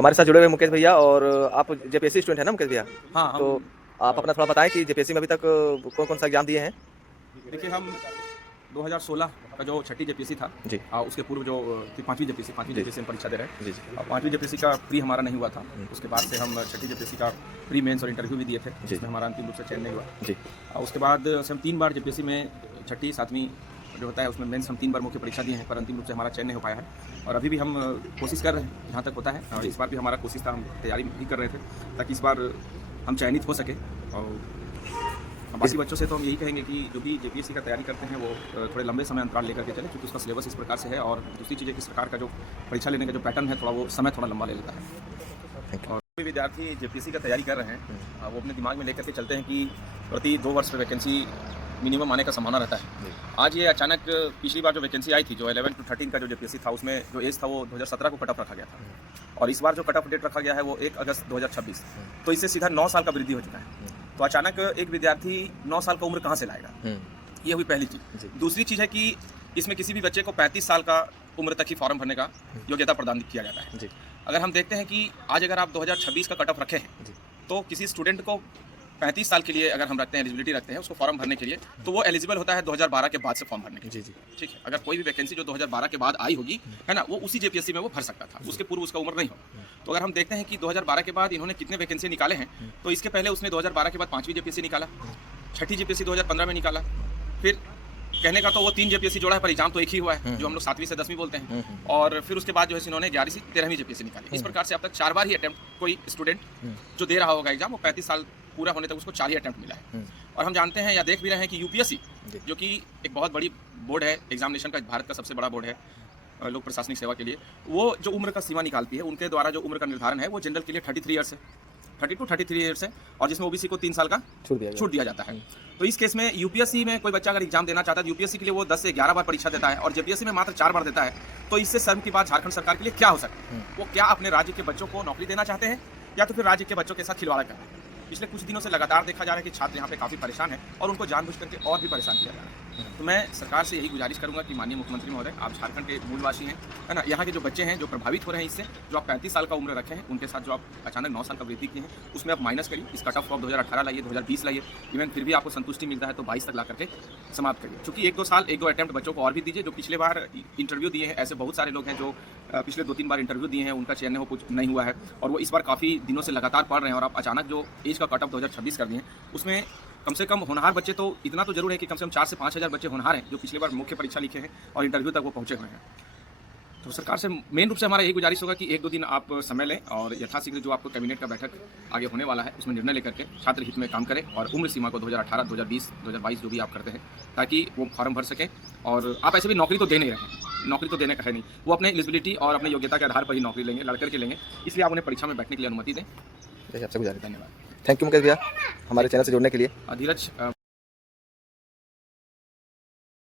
हमारे साथ जुड़े हुए मुकेश भैया, और आप जेपीएससी स्टूडेंट है ना मुकेश भैया? हाँ, तो आप अपना थोड़ा बताएं कि जेपीएससी में अभी तक कौन कौन सा एग्जाम दिए हैं? देखिए हम 2016 का जो छठी जेपीएससी था, जी उसके पूर्व जो थी पाँचवीं जी जेपीएससी हम परीक्षा दे रहे हैं। जी जी पाँचवीं जेपीएससी का प्री हमारा नहीं हुआ था। उसके बाद से हम छठी जेपीएससी का प्री मेंस और इंटरव्यू भी दिए थे, जिसमें हमारा अंतिम रूप से चयन नहीं हुआ। जी उसके बाद से हम 3 बार जेपीएससी में छठी, सातवीं जो होता है उसमें मेंस हम 3 बार मुख्य परीक्षा दिए हैं, पर अंतिम रूप से हमारा चयन नहीं हो पाया है। और अभी भी हम कोशिश कर रहे हैं जहाँ तक होता है, और इस बार भी हमारा कोशिश था, हम तैयारी भी कर रहे थे ताकि इस बार हम चयनित हो सके। और बाकी बच्चों से तो हम यही कहेंगे कि जो भी जेपीएससी का तैयारी करते हैं वो थोड़े लंबे समय अंतराल लेकर के चले, क्योंकि उसका सिलेबस इस प्रकार से है। और दूसरी चीज़ है कि सरकार का जो परीक्षा लेने का जो पैटर्न है, थोड़ा वो समय थोड़ा लंबा ले लेता है। और कोई विद्यार्थी जेपीएससी का तैयारी कर रहे हैं, वो अपने दिमाग में लेकर के चलते हैं कि प्रति 2 वर्ष में वैकेंसी मिनिमम आने का संभावना रहता है। आज ये अचानक पिछली बार जो वैकेंसी आई थी, जो 11 to 13 का जो जेपीएससी था, उसमें जो एज था वो 2017 को कट ऑफ रखा गया था, और इस बार जो कट ऑफ डेट रखा गया है वो 1 अगस्त 2026। तो इससे सीधा 9 साल का वृद्धि हो चुका है। तो अचानक एक विद्यार्थी 9 साल का उम्र कहाँ से लाएगा? ये हुई पहली चीज़। दूसरी चीज़ है कि इसमें किसी भी बच्चे को 35 साल का उम्र तक ही फॉर्म भरने का योग्यता प्रदान किया जाता है। अगर हम देखते हैं कि आज अगर आप 2026 का कट ऑफ रखे हैं, तो किसी स्टूडेंट को 35 साल के लिए अगर हम रखते हैं, एलिजिबिलिटी रखते हैं उसको फॉर्म भरने के लिए, तो वो एलिजिबल होता है 2012 के बाद से फॉर्म भरने के लिए। ठीक है, अगर कोई भी वैकेंसी जो 2012 के बाद आई होगी, है ना, वो उसी जेपीएससी में वो भर सकता था, उसके पूर्व उसका उम्र नहीं हो। तो अगर हम देखते हैं कि 2012 के बाद इन्होंने कितने वैकेंसी निकाले हैं, तो इसके पहले उसने 2012 के बाद 5वीं जेपीएससी निकाला, छठी जेपीएससी 2015 में निकाला, फिर कहने का तो वो 3 जेपीएससी जोड़ा है, पर एग्जाम तो एक ही हुआ है, जो हम लोग 7वीं से 10वीं बोलते हैं। और फिर उसके बाद जो है इन्होंने 11वीं से 13वीं जेपीएससी निकाली। इस प्रकार से अब तक 4 बार ही अटेम्प्ट कोई स्टूडेंट जो दे रहा होगा एग्जाम, वो 35 साल पूरा होने तक उसको 4 ही अटेम्प्ट मिला है। और हम जानते हैं या देख भी रहे हैं कि यूपीएससी, जो कि एक बहुत बड़ी बोर्ड है, एग्जामिनेशन का भारत का सबसे बड़ा बोर्ड है लोक प्रशासनिक सेवा के लिए, वो जो उम्र का सीमा निकालती है, उनके द्वारा जो उम्र का निर्धारण है वो जनरल के लिए 33 ईयर्स है, 30 to 33 ईयर्स है, और जिसमें ओबीसी को 3 साल का छूट दिया जाता है। तो इस केस में यूपीएससी में कोई बच्चा अगर एग्जाम देना चाहता है, यूपीएससी के लिए वो 10 से 11 बार परीक्षा देता है, और जेपीएससी में मात्र 4 बार देता है। तो इससे शर्म की बात झारखंड सरकार के लिए क्या हो सकती है? वो क्या अपने राज्य के बच्चों को नौकरी देना चाहते हैं, या तो फिर राज्य के बच्चों के साथ खिलवाड़ कर रहे हैं? पिछले कुछ दिनों से लगातार देखा जा रहा है कि छात्र यहाँ पे काफ़ी परेशान हैं, और उनको जानबूझ करके और भी परेशान किया जा रहा है। तो मैं सरकार से यही गुजारिश करूंगा कि माननीय मुख्यमंत्री महोदय, आप झारखंड के मूलवासी हैं, है ना, यहाँ के जो बच्चे हैं जो प्रभावित हो रहे हैं इससे, जो आप 35 साल का उम्र रखे हैं, उनके साथ जो आप अचानक 9 साल का वृद्धि किए हैं, उसमें आप माइनस करिए, इस कट ऑफ को आप 2018 लाइए, 2020 लाइए, इवन फिर भी आपको संतुष्टि मिलता है तो 22 तक ला करके समाप्त करिए। क्योंकि 1-2 अटेम्प्ट बच्चों को और भी दीजिए, जो पिछले बार इंटरव्यू दिए हैं, ऐसे बहुत सारे लोग हैं जो पिछले 2-3 बार इंटरव्यू दिए हैं, उनका चयन नहीं हुआ है, और वो इस बार काफ़ी दिनों से लगातार पढ़ रहे हैं, और आप अचानक जो एज का कट ऑफ 2026 कर दिए, उसमें कम से कम होनहार बच्चे, तो इतना तो जरूर है कि कम से कम 4 से 5 हज़ार बच्चे होनहार हैं, जो पिछले बार मुख्य परीक्षा लिखे हैं और इंटरव्यू तक वो पहुंचे हुए हैं। तो सरकार से मेन रूप से हमारा यही गुजारिश होगा कि 1-2 दिन आप समय लें, और यथाशीघ्र जो आपको कैबिनेट का बैठक आगे होने वाला है, उसमें निर्णय लेकर के छात्र हित में काम करें, और उम्र सीमा को 2018, 2020, 2022 जो भी आप करते हैं, ताकि वो फॉर्म भर सकें। और आप ऐसे भी नौकरी तो दे नहीं रहे हैं, नौकरी तो देने का है नहीं, वो अपने एलिजिबिलिटी और अपने योग्यता के आधार पर ही नौकरी लेंगे, लड़कर के लेंगे, इसलिए आप उन्हें परीक्षा में बैठने के लिए अनुमति दें। आपसे गुजारिश। धन्यवाद। थैंक यू मुकेश भैया, हमारे चैनल से जुड़ने के लिए। धीरज